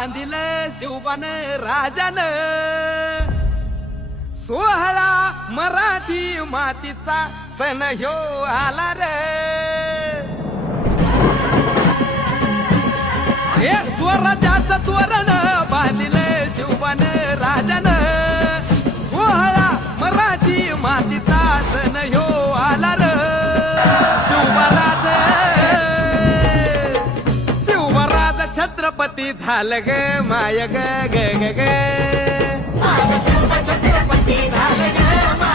बांधिल शिवबान राजान सोहळा मराठी मातीचा सण ह्यो आला रे हे स्वराज्याचं तोरण बांधिल शिवबान राजान सोहळा मराठी मातीचा सण ह्यो आला रे शिवराज छत्रपती झालं ग माय ग ग ग ग माझं शिव छत्रपती झालं ग